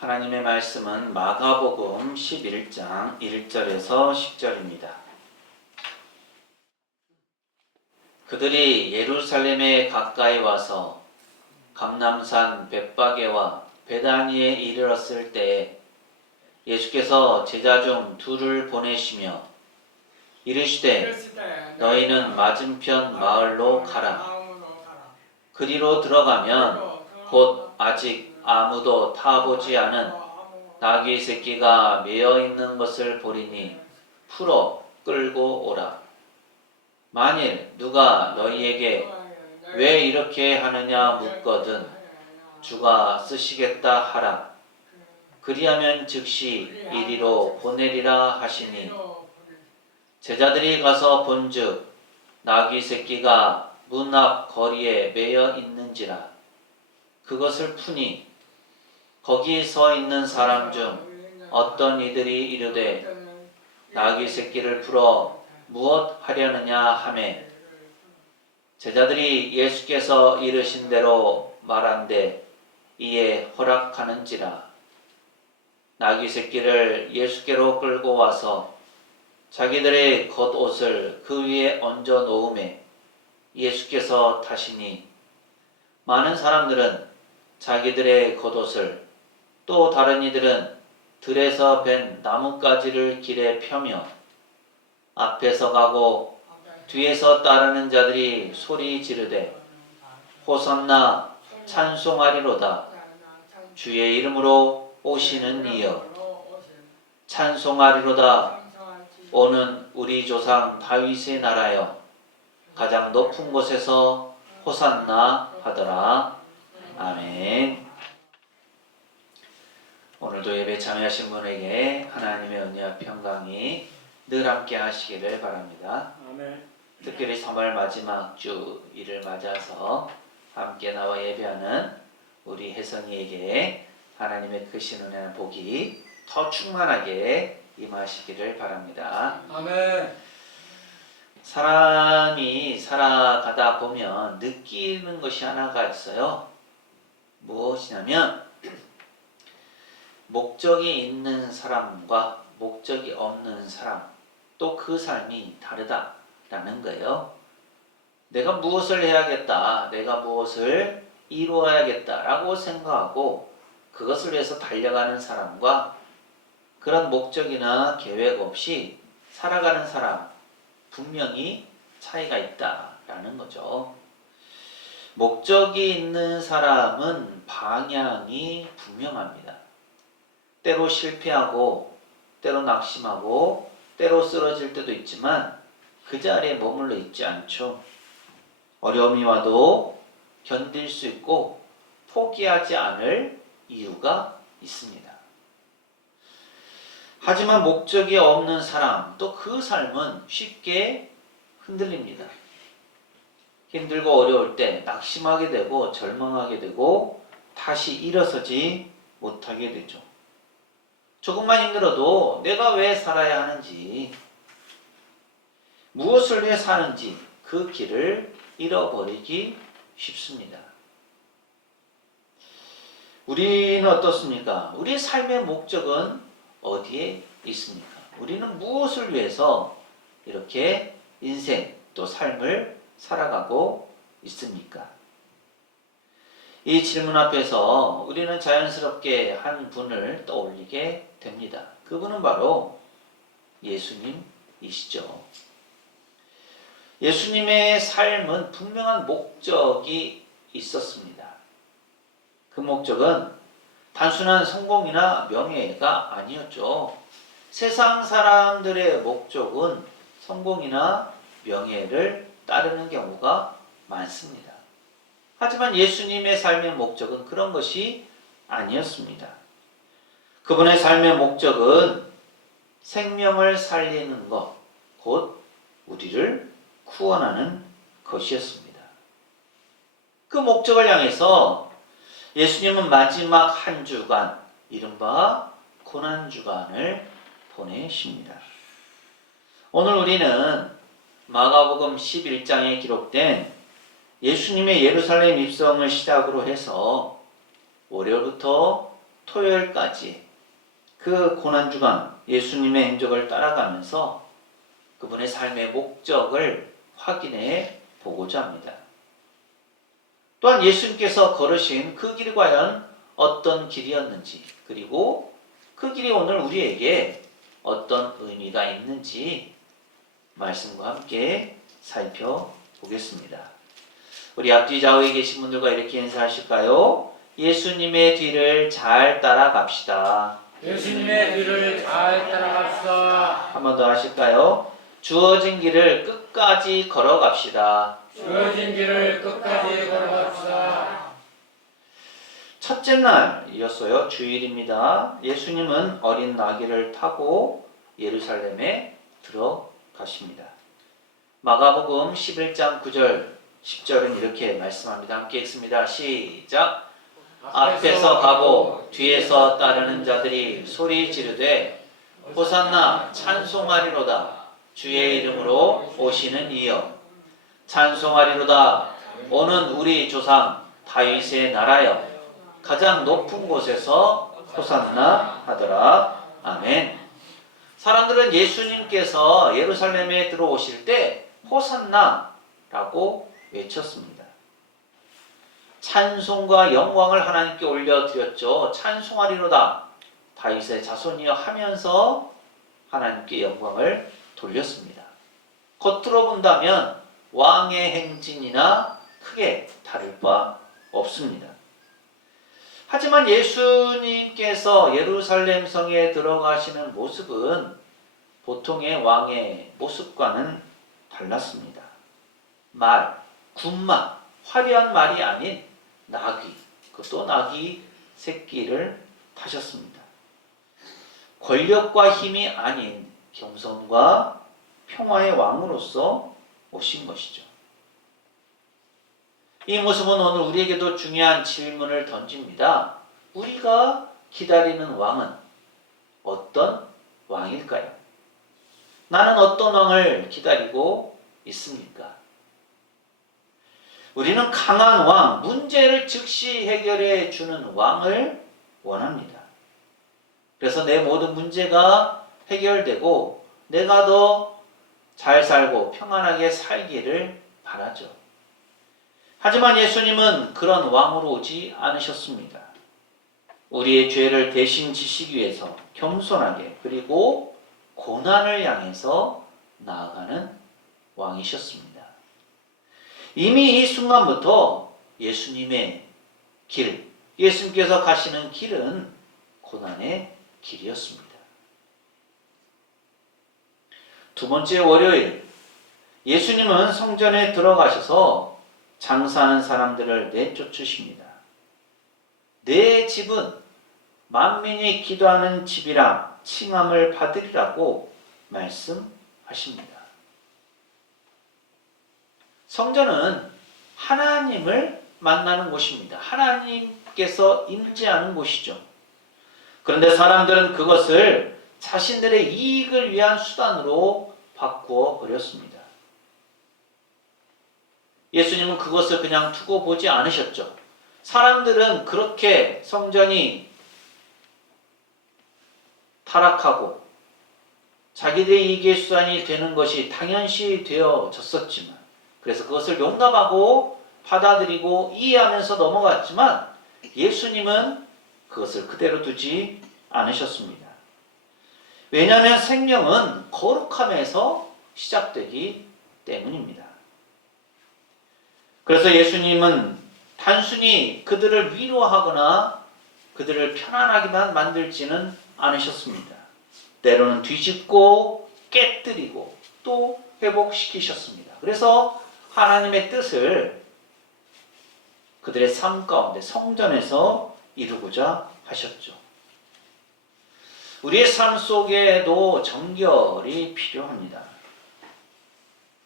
하나님의 말씀은 마가복음 11장 1절에서 10절입니다. 그들이 예루살렘에 가까이 와서 감람산 벳바게와 베다니에 이르렀을 때 예수께서 제자 중 둘을 보내시며 이르시되 너희는 맞은편 마을로 가라. 그리로 들어가면 곧 아직 아무도 타보지 않은 나귀 새끼가 매어 있는 것을 보리니 풀어 끌고 오라. 만일 누가 너희에게 왜 이렇게 하느냐 묻거든 주가 쓰시겠다 하라. 그리하면 즉시 이리로 보내리라 하시니 제자들이 가서 본즉 나귀 새끼가 문 앞 거리에 매여 있는지라. 그것을 푸니 거기 서 있는 사람 중 어떤 이들이 이르되 나귀 새끼를 풀어 무엇 하려느냐 하매 제자들이 예수께서 이르신 대로 말한대 이에 허락하는지라. 나귀 새끼를 예수께로 끌고 와서 자기들의 겉옷을 그 위에 얹어 놓음에 예수께서 타시니 많은 사람들은 자기들의 겉옷을 또 다른 이들은 들에서 벤 나뭇가지를 길에 펴며 앞에서 가고 뒤에서 따르는 자들이 소리 지르되 호산나 찬송하리로다. 주의 이름으로 오시는 이여 찬송하리로다. 오는 우리 조상 다윗의 나라여 가장 높은 곳에서 호산나 하더라. 아멘. 오늘도 예배 참여하신 분에게 하나님의 은혜와 평강이 늘 함께 하시기를 바랍니다. 아멘. 특별히 3월 마지막 주일을 맞아서 함께 나와 예배하는 우리 혜성이에게 하나님의 크신 은혜와 복이 더 충만하게 임하시기를 바랍니다. 아멘. 사람이 살아가다 보면 느끼는 것이 하나가 있어요. 무엇이냐면 목적이 있는 사람과 목적이 없는 사람, 또 그 삶이 다르다라는 거예요. 내가 무엇을 해야겠다, 내가 무엇을 이루어야겠다라고 생각하고 그것을 위해서 달려가는 사람과 그런 목적이나 계획 없이 살아가는 사람, 분명히 차이가 있다라는 거죠. 목적이 있는 사람은 방향이 분명합니다. 때로 실패하고 때로 낙심하고 때로 쓰러질 때도 있지만 그 자리에 머물러 있지 않죠. 어려움이 와도 견딜 수 있고 포기하지 않을 이유가 있습니다. 하지만 목적이 없는 사람, 또 그 삶은 쉽게 흔들립니다. 힘들고 어려울 때 낙심하게 되고 절망하게 되고 다시 일어서지 못하게 되죠. 조금만 힘들어도 내가 왜 살아야 하는지, 무엇을 위해 사는지 그 길을 잃어버리기 쉽습니다. 우리는 어떻습니까? 우리의 삶의 목적은 어디에 있습니까? 우리는 무엇을 위해서 이렇게 인생 또 삶을 살아가고 있습니까? 이 질문 앞에서 우리는 자연스럽게 한 분을 떠올리게 됩니다. 그분은 바로 예수님이시죠. 예수님의 삶은 분명한 목적이 있었습니다. 그 목적은 단순한 성공이나 명예가 아니었죠. 세상 사람들의 목적은 성공이나 명예를 따르는 경우가 많습니다. 하지만 예수님의 삶의 목적은 그런 것이 아니었습니다. 그분의 삶의 목적은 생명을 살리는 것, 곧 우리를 구원하는 것이었습니다. 그 목적을 향해서 예수님은 마지막 한 주간, 이른바 고난주간을 보내십니다. 오늘 우리는 마가복음 11장에 기록된 예수님의 예루살렘 입성을 시작으로 해서 월요일부터 토요일까지 그 고난주간 예수님의 행적을 따라가면서 그분의 삶의 목적을 확인해 보고자 합니다. 또한 예수님께서 걸으신 그 길이 과연 어떤 길이었는지, 그리고 그 길이 오늘 우리에게 어떤 의미가 있는지 말씀과 함께 살펴보겠습니다. 우리 앞뒤 좌우에 계신 분들과 이렇게 인사하실까요? 예수님의 뒤를 잘 따라갑시다. 예수님의 뒤를 잘 따라갑시다. 한 번 더 하실까요? 주어진 길을 끝까지 걸어갑시다. 주어진 길을 끝까지 걸어갑시다. 첫째 날이었어요. 주일입니다. 예수님은 어린 나귀를 타고 예루살렘에 들어가십니다. 마가복음 11장 9절 10절은 이렇게 말씀합니다. 함께 읽습니다. 시작. 앞에서 가고 뒤에서 따르는 자들이 소리 지르되 호산나 찬송하리로다. 주의 이름으로 오시는 이여 찬송하리로다. 오는 우리 조상 다윗의 나라여 가장 높은 곳에서 호산나 하더라. 아멘. 사람들은 예수님께서 예루살렘에 들어오실 때 호산나라고 외쳤습니다. 찬송과 영광을 하나님께 올려드렸죠. 찬송하리로다. 다윗의 자손이여 하면서 하나님께 영광을 돌렸습니다. 겉으로 본다면 왕의 행진이나 크게 다를 바 없습니다. 하지만 예수님께서 예루살렘 성에 들어가시는 모습은 보통의 왕의 모습과는 달랐습니다. 말, 군마, 화려한 말이 아닌 나귀, 그것도 나귀 새끼를 타셨습니다. 권력과 힘이 아닌 겸손과 평화의 왕으로서 오신 것이죠. 이 모습은 오늘 우리에게도 중요한 질문을 던집니다. 우리가 기다리는 왕은 어떤 왕일까요? 나는 어떤 왕을 기다리고 있습니까? 우리는 강한 왕, 문제를 즉시 해결해 주는 왕을 원합니다. 그래서 내 모든 문제가 해결되고 내가 더 잘 살고 평안하게 살기를 바라죠. 하지만 예수님은 그런 왕으로 오지 않으셨습니다. 우리의 죄를 대신 지시기 위해서 겸손하게 그리고 고난을 향해서 나아가는 왕이셨습니다. 이미 이 순간부터 예수님의 길, 예수님께서 가시는 길은 고난의 길이었습니다. 두 번째 월요일, 예수님은 성전에 들어가셔서 장사하는 사람들을 내쫓으십니다. 내 집은 만민이 기도하는 집이라 칭함을 받으리라고 말씀하십니다. 성전은 하나님을 만나는 곳입니다. 하나님께서 임재하는 곳이죠. 그런데 사람들은 그것을 자신들의 이익을 위한 수단으로 바꾸어 버렸습니다. 예수님은 그것을 그냥 두고 보지 않으셨죠. 사람들은 그렇게 성전이 타락하고 자기들의 이익의 수단이 되는 것이 당연시 되어졌었지만, 그래서 그것을 용납하고 받아들이고 이해하면서 넘어갔지만 예수님은 그것을 그대로 두지 않으셨습니다. 왜냐하면 생명은 거룩함에서 시작되기 때문입니다. 그래서 예수님은 단순히 그들을 위로하거나 그들을 편안하게만 만들지는 않으셨습니다. 때로는 뒤집고 깨뜨리고 또 회복시키셨습니다. 그래서 하나님의 뜻을 그들의 삶 가운데 성전에서 이루고자 하셨죠. 우리의 삶 속에도 정결이 필요합니다.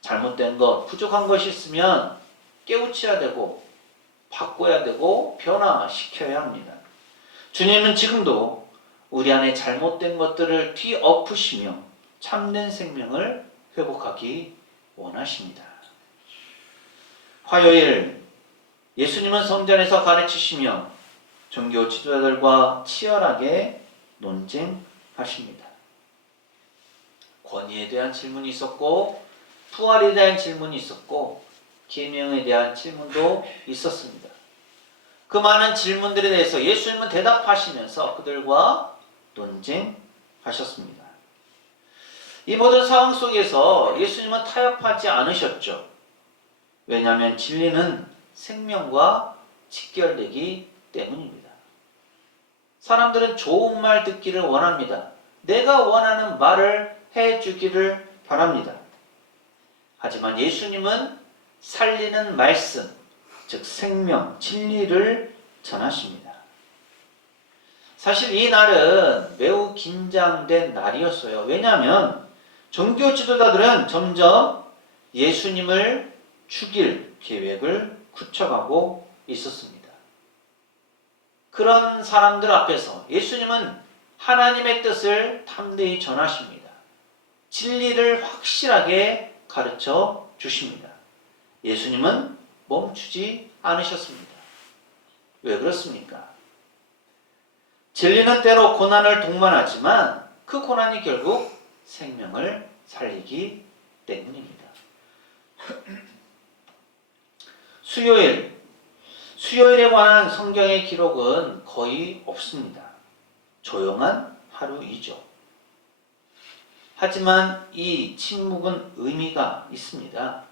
잘못된 것, 부족한 것이 있으면 깨우쳐야 되고 바꿔야 되고 변화시켜야 합니다. 주님은 지금도 우리 안에 잘못된 것들을 뒤엎으시며 참된 생명을 회복하기 원하십니다. 화요일 예수님은 성전에서 가르치시며 종교 지도자들과 치열하게 논쟁하십니다. 권위에 대한 질문이 있었고, 부활에 대한 질문이 있었고, 계명에 대한 질문도 있었습니다. 그 많은 질문들에 대해서 예수님은 대답하시면서 그들과 논쟁하셨습니다. 이 모든 상황 속에서 예수님은 타협하지 않으셨죠. 왜냐하면 진리는 생명과 직결되기 때문입니다. 사람들은 좋은 말 듣기를 원합니다. 내가 원하는 말을 해주기를 바랍니다. 하지만 예수님은 살리는 말씀, 즉 생명, 진리를 전하십니다. 사실 이 날은 매우 긴장된 날이었어요. 왜냐하면 종교 지도자들은 점점 예수님을 죽일 계획을 구축하고 있었습니다. 그런 사람들 앞에서 예수님은 하나님의 뜻을 담대히 전하십니다. 진리를 확실하게 가르쳐 주십니다. 예수님은 멈추지 않으셨습니다. 왜 그렇습니까? 진리는 때로 고난을 동반하지만 그 고난이 결국 생명을 살리기 때문입니다. 수요일에 관한 성경의 기록은 거의 없습니다. 조용한 하루이죠. 하지만 이 침묵은 의미가 있습니다.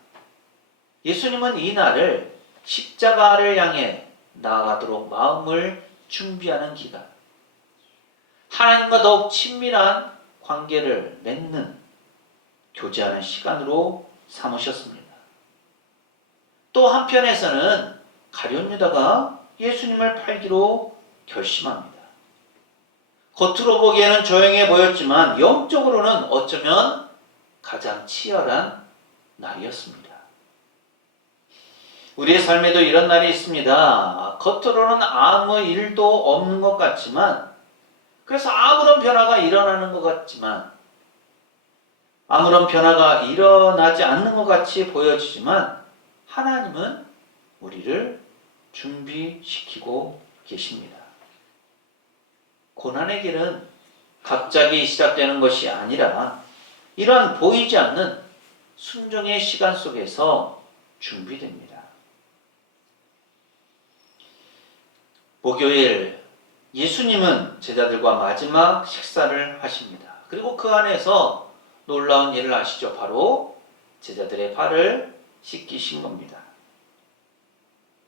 예수님은 이 날을 십자가를 향해 나아가도록 마음을 준비하는 기간, 하나님과 더욱 친밀한 관계를 맺는, 교제하는 시간으로 삼으셨습니다. 또 한편에서는 가룟 유다가 예수님을 팔기로 결심합니다. 겉으로 보기에는 조용해 보였지만 영적으로는 어쩌면 가장 치열한 날이었습니다. 우리의 삶에도 이런 날이 있습니다. 겉으로는 아무 일도 없는 것 같지만, 그래서 아무런 변화가 일어나는 것 같지만, 아무런 변화가 일어나지 않는 것 같이 보여지지만, 하나님은 우리를 준비시키고 계십니다. 고난의 길은 갑자기 시작되는 것이 아니라 이러한 보이지 않는 순종의 시간 속에서 준비됩니다. 목요일 예수님은 제자들과 마지막 식사를 하십니다. 그리고 그 안에서 놀라운 일을 하시죠. 바로 제자들의 발을 씻기신 겁니다.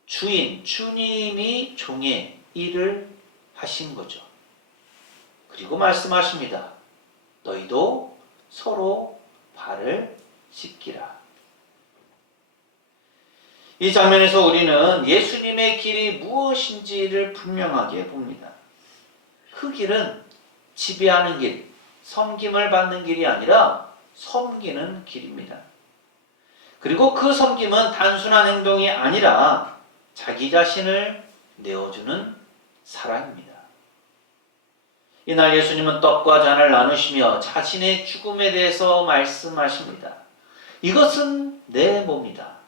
주님이 종의 일을 하신 거죠. 그리고 말씀하십니다. 너희도 서로 발을 씻기라. 이 장면에서 우리는 예수님의 길이 무엇인지를 분명하게 봅니다. 그 길은 지배하는 길, 섬김을 받는 길이 아니라 섬기는 길입니다. 그리고 그 섬김은 단순한 행동이 아니라 자기 자신을 내어주는 사랑입니다. 이날 예수님은 떡과 잔을 나누시며 자신의 죽음에 대해서 말씀하십니다. 이것은 내 몸이다.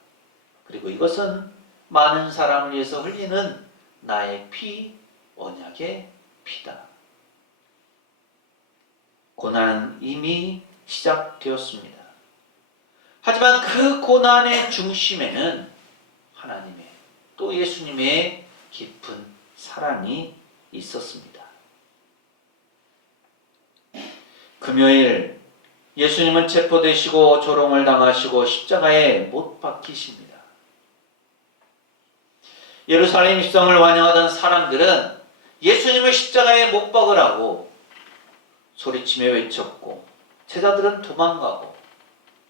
그리고 이것은 많은 사람을 위해서 흘리는 나의 피, 언약의 피다. 고난은 이미 시작되었습니다. 하지만 그 고난의 중심에는 하나님의, 또 예수님의 깊은 사랑이 있었습니다. 금요일 예수님은 체포되시고 조롱을 당하시고 십자가에 못 박히십니다. 예루살렘 입성을 환영하던 사람들은 예수님을 십자가에 못 박으라고 소리치며 외쳤고, 제자들은 도망가고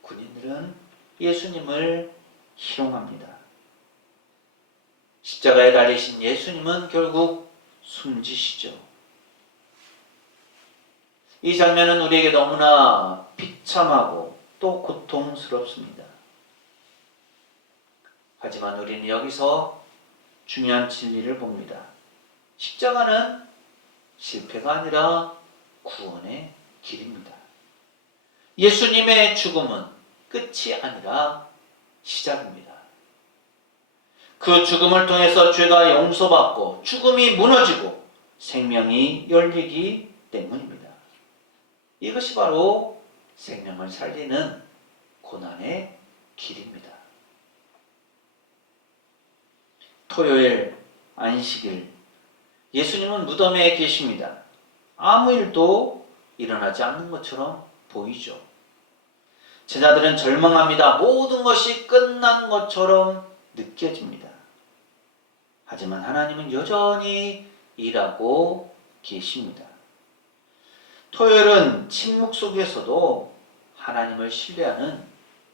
군인들은 예수님을 희롱합니다. 십자가에 달리신 예수님은 결국 숨지시죠. 이 장면은 우리에게 너무나 비참하고 또 고통스럽습니다. 하지만 우리는 여기서 중요한 진리를 봅니다. 십자가는 실패가 아니라 구원의 길입니다. 예수님의 죽음은 끝이 아니라 시작입니다. 그 죽음을 통해서 죄가 용서받고 죽음이 무너지고 생명이 열리기 때문입니다. 이것이 바로 생명을 살리는 고난의 길입니다. 토요일 안식일, 예수님은 무덤에 계십니다. 아무 일도 일어나지 않는 것처럼 보이죠. 제자들은 절망합니다. 모든 것이 끝난 것처럼 느껴집니다. 하지만 하나님은 여전히 일하고 계십니다. 토요일은 침묵 속에서도 하나님을 신뢰하는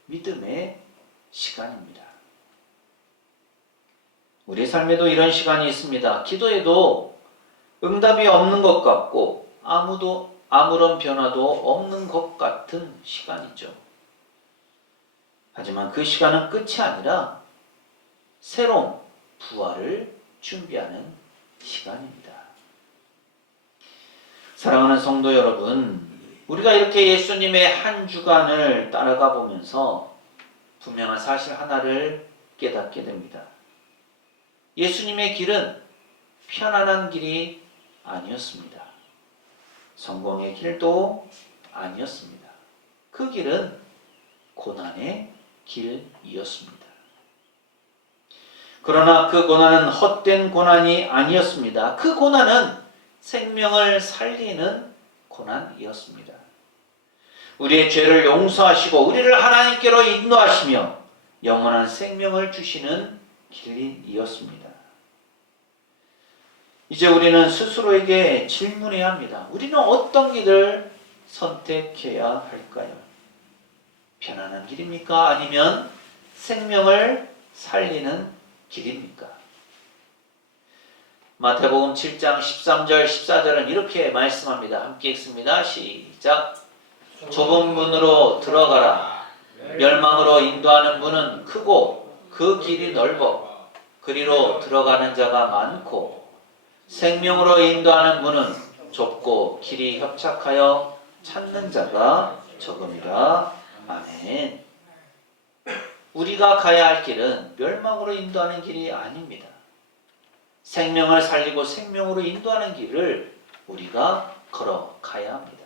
믿음의 시간입니다. 우리 삶에도 이런 시간이 있습니다. 기도해도 응답이 없는 것 같고 아무런 변화도 없는 것 같은 시간이죠. 하지만 그 시간은 끝이 아니라 새로운 부활을 준비하는 시간입니다. 사랑하는 성도 여러분, 우리가 이렇게 예수님의 한 주간을 따라가 보면서 분명한 사실 하나를 깨닫게 됩니다. 예수님의 길은 편안한 길이 아니었습니다. 성공의 길도 아니었습니다. 그 길은 고난의 길이었습니다. 그러나 그 고난은 헛된 고난이 아니었습니다. 그 고난은 생명을 살리는 고난이었습니다. 우리의 죄를 용서하시고 우리를 하나님께로 인도하시며 영원한 생명을 주시는 길이었습니다. 이제 우리는 스스로에게 질문해야 합니다. 우리는 어떤 길을 선택해야 할까요? 편안한 길입니까? 아니면 생명을 살리는 길입니까? 마태복음 7장 13절 14절은 이렇게 말씀합니다. 함께 읽습니다. 시작. 좁은 문으로 들어가라. 멸망으로 인도하는 문은 크고 그 길이 넓어 그리로 들어가는 자가 많고 생명으로 인도하는 문은 좁고 길이 협착하여 찾는 자가 적음이라. 아멘. 우리가 가야 할 길은 멸망으로 인도하는 길이 아닙니다. 생명을 살리고 생명으로 인도하는 길을 우리가 걸어가야 합니다.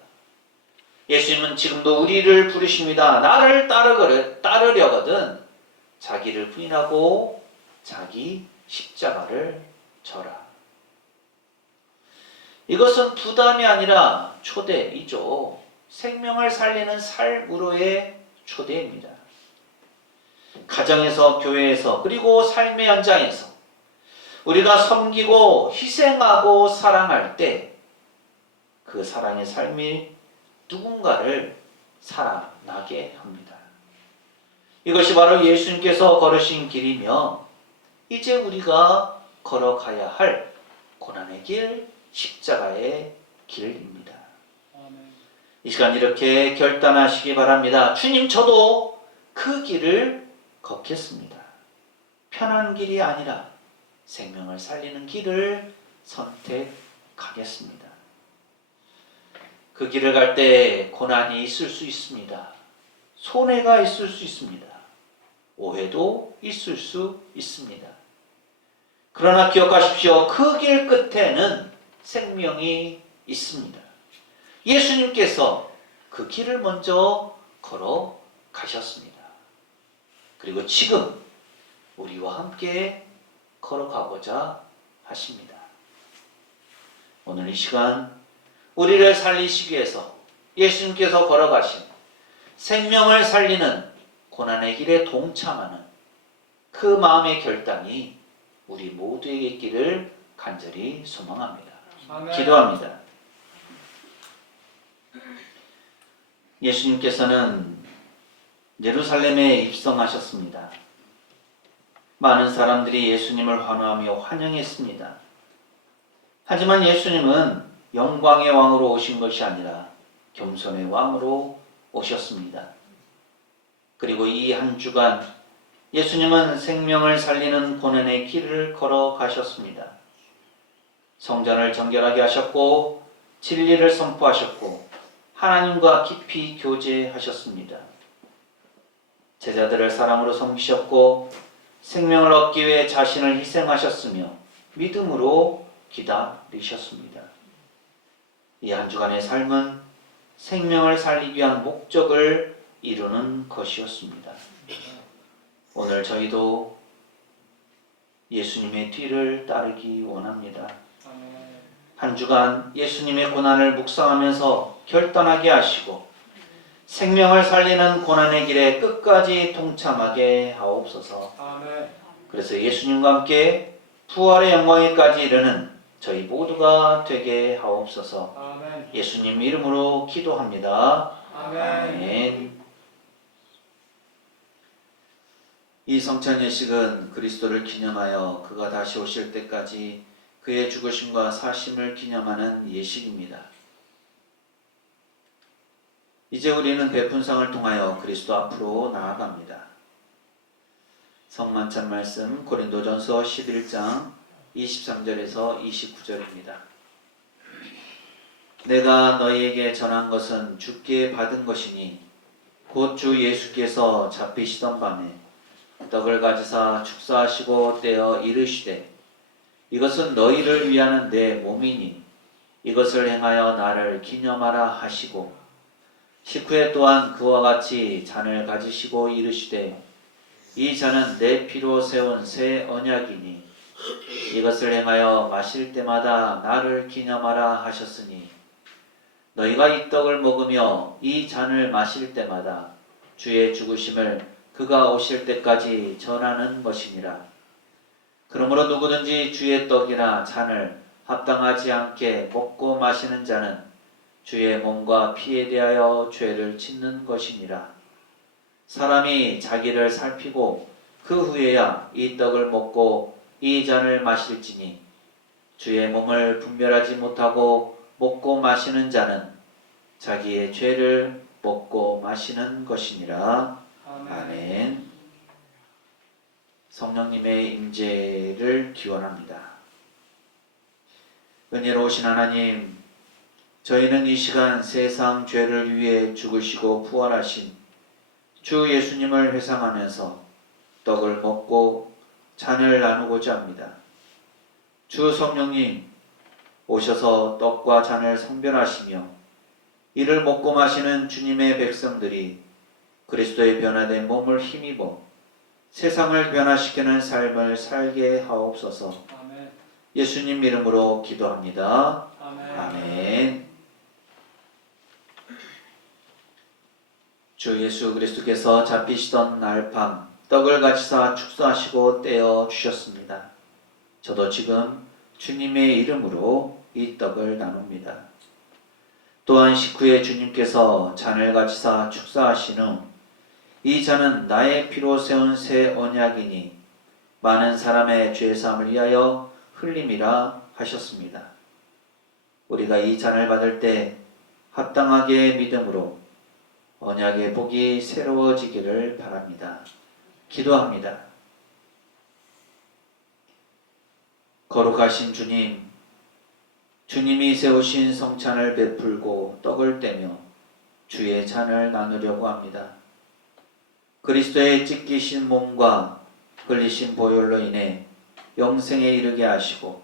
예수님은 지금도 우리를 부르십니다. 나를 따르려거든 자기를 부인하고 자기 십자가를 져라. 이것은 부담이 아니라 초대이죠. 생명을 살리는 삶으로의 초대입니다. 가정에서, 교회에서, 그리고 삶의 현장에서 우리가 섬기고 희생하고 사랑할 때 그 사랑의 삶이 누군가를 살아나게 합니다. 이것이 바로 예수님께서 걸으신 길이며 이제 우리가 걸어가야 할 고난의 길, 십자가의 길입니다. 이 시간 이렇게 결단하시기 바랍니다. 주님, 저도 그 길을 걷겠습니다. 편한 길이 아니라 생명을 살리는 길을 선택하겠습니다. 그 길을 갈 때 고난이 있을 수 있습니다. 손해가 있을 수 있습니다. 오해도 있을 수 있습니다. 그러나 기억하십시오. 그 길 끝에는 생명이 있습니다. 예수님께서 그 길을 먼저 걸어 가셨습니다. 그리고 지금 우리와 함께 걸어가고자 하십니다. 오늘 이 시간 우리를 살리시기 위해서 예수님께서 걸어가신 생명을 살리는 고난의 길에 동참하는 그 마음의 결단이 우리 모두에게 있기를 간절히 소망합니다. 아멘. 기도합니다. 예수님께서는 예루살렘에 입성하셨습니다. 많은 사람들이 예수님을 환호하며 환영했습니다. 하지만 예수님은 영광의 왕으로 오신 것이 아니라 겸손의 왕으로 오셨습니다. 그리고 이 한 주간 예수님은 생명을 살리는 고난의 길을 걸어가셨습니다. 성전을 정결하게 하셨고 진리를 선포하셨고 하나님과 깊이 교제하셨습니다. 제자들을 사랑으로 섬기셨고 생명을 얻기 위해 자신을 희생하셨으며 믿음으로 기다리셨습니다. 이 한 주간의 삶은 생명을 살리기 위한 목적을 이루는 것이었습니다. 오늘 저희도 예수님의 뒤를 따르기 원합니다. 한 주간 예수님의 고난을 묵상하면서 결단하게 하시고 생명을 살리는 고난의 길에 끝까지 동참하게 하옵소서. 그래서 예수님과 함께 부활의 영광에까지 이르는 저희 모두가 되게 하옵소서. 예수님 이름으로 기도합니다. 아멘. 이 성찬 예식은 그리스도를 기념하여 그가 다시 오실 때까지 그의 죽으심과 사심을 기념하는 예식입니다. 이제 우리는 베푼상을 통하여 그리스도 앞으로 나아갑니다. 성만찬 말씀 고린도전서 11장 23절에서 29절입니다. 내가 너희에게 전한 것은 주께 받은 것이니 곧 주 예수께서 잡히시던 밤에 떡을 가지사 축사하시고 떼어 이르시되 이것은 너희를 위하는 내 몸이니 이것을 행하여 나를 기념하라 하시고 식후에 또한 그와 같이 잔을 가지시고 이르시되 이 잔은 내 피로 세운 새 언약이니 이것을 행하여 마실 때마다 나를 기념하라 하셨으니 너희가 이 떡을 먹으며 이 잔을 마실 때마다 주의 죽으심을 그가 오실 때까지 전하는 것이니라. 그러므로 누구든지 주의 떡이나 잔을 합당하지 않게 먹고 마시는 자는 주의 몸과 피에 대하여 죄를 짓는 것이니라. 사람이 자기를 살피고 그 후에야 이 떡을 먹고 이 잔을 마실지니 주의 몸을 분별하지 못하고 먹고 마시는 자는 자기의 죄를 먹고 마시는 것이니라. 아멘. 성령님의 임재를 기원합니다. 은혜로우신 하나님, 저희는 이 시간 세상 죄를 위해 죽으시고 부활하신 주 예수님을 회상하면서 떡을 먹고 잔을 나누고자 합니다. 주 성령님 오셔서 떡과 잔을 성별하시며 이를 먹고 마시는 주님의 백성들이 그리스도의 변화된 몸을 힘입어 세상을 변화시키는 삶을 살게 하옵소서. 예수님 이름으로 기도합니다. 아멘. 주 예수 그리스도께서 잡히시던 날 밤 떡을 가지사 축사하시고 떼어 주셨습니다. 저도 지금 주님의 이름으로 이 떡을 나눕니다. 또한 식후에 주님께서 잔을 가지사 축사하신 후 이 잔은 나의 피로 세운 새 언약이니 많은 사람의 죄사함을 위하여 흘림이라 하셨습니다. 우리가 이 잔을 받을 때 합당하게 믿음으로 언약의 복이 새로워지기를 바랍니다. 기도합니다. 거룩하신 주님, 주님이 세우신 성찬을 베풀고 떡을 떼며 주의 잔을 나누려고 합니다. 그리스도의 찢기신 몸과 흘리신 보혈로 인해 영생에 이르게 하시고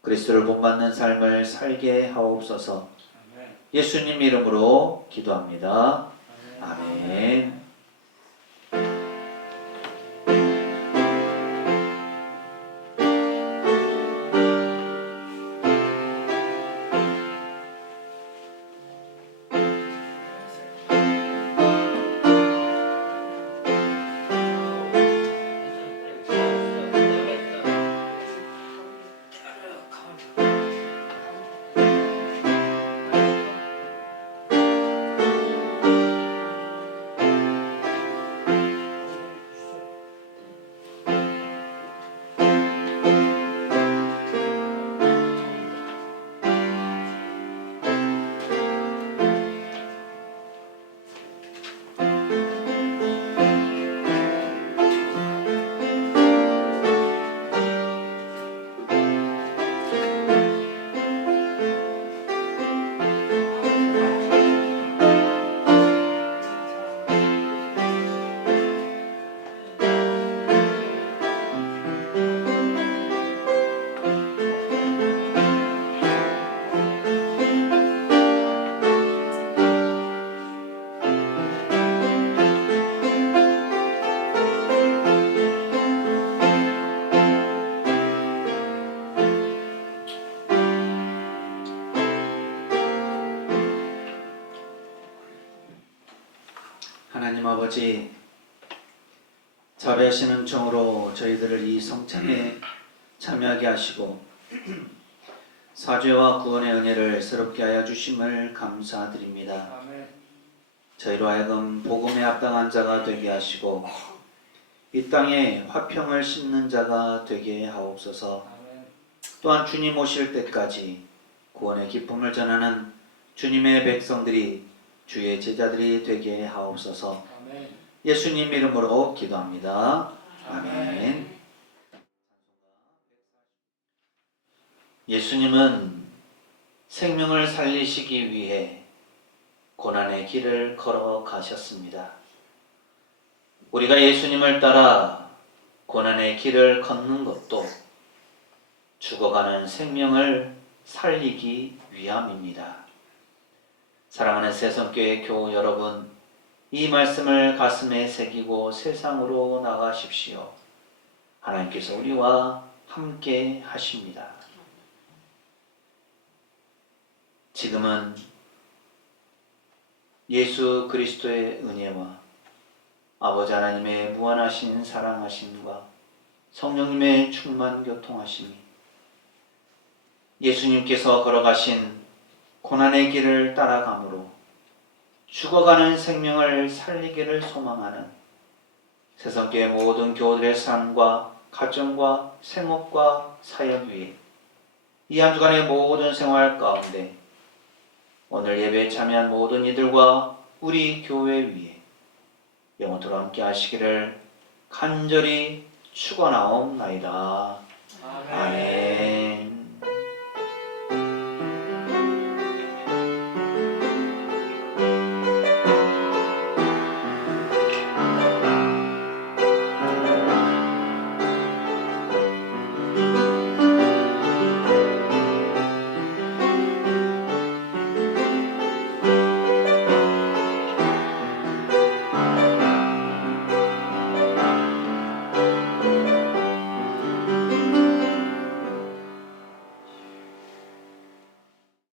그리스도를 본받는 삶을 살게 하옵소서. 예수님 이름으로 기도합니다. 아멘. 하나님 아버지, 자비하신 은총으로 저희들을 이 성찬에 참여하게 하시고 사죄와 구원의 은혜를 새롭게 하여 주심을 감사드립니다. 아멘. 저희로 하여금 복음에 합당한 자가 되게 하시고 이 땅에 화평을 심는 자가 되게 하옵소서. 아멘. 또한 주님 오실 때까지 구원의 기쁨을 전하는 주님의 백성들이 주의 제자들이 되게 하옵소서. 아멘. 예수님 이름으로 기도합니다. 아멘. 아멘. 예수님은 생명을 살리시기 위해 고난의 길을 걸어가셨습니다. 우리가 예수님을 따라 고난의 길을 걷는 것도 죽어가는 생명을 살리기 위함입니다. 사랑하는 새성교회 교우 여러분, 이 말씀을 가슴에 새기고 세상으로 나가십시오. 하나님께서 우리와 함께 하십니다. 지금은 예수 그리스도의 은혜와 아버지 하나님의 무한하신 사랑하심과 성령님의 충만 교통하심이 예수님께서 걸어가신 고난의 길을 따라감으로 죽어가는 생명을 살리기를 소망하는 새성교회 모든 교우들의 삶과 가정과 생업과 사역 위에 이 한 주간의 모든 생활 가운데 오늘 예배에 참여한 모든 이들과 우리 교회 위에 영원토록 함께 하시기를 간절히 축원하옵나이다.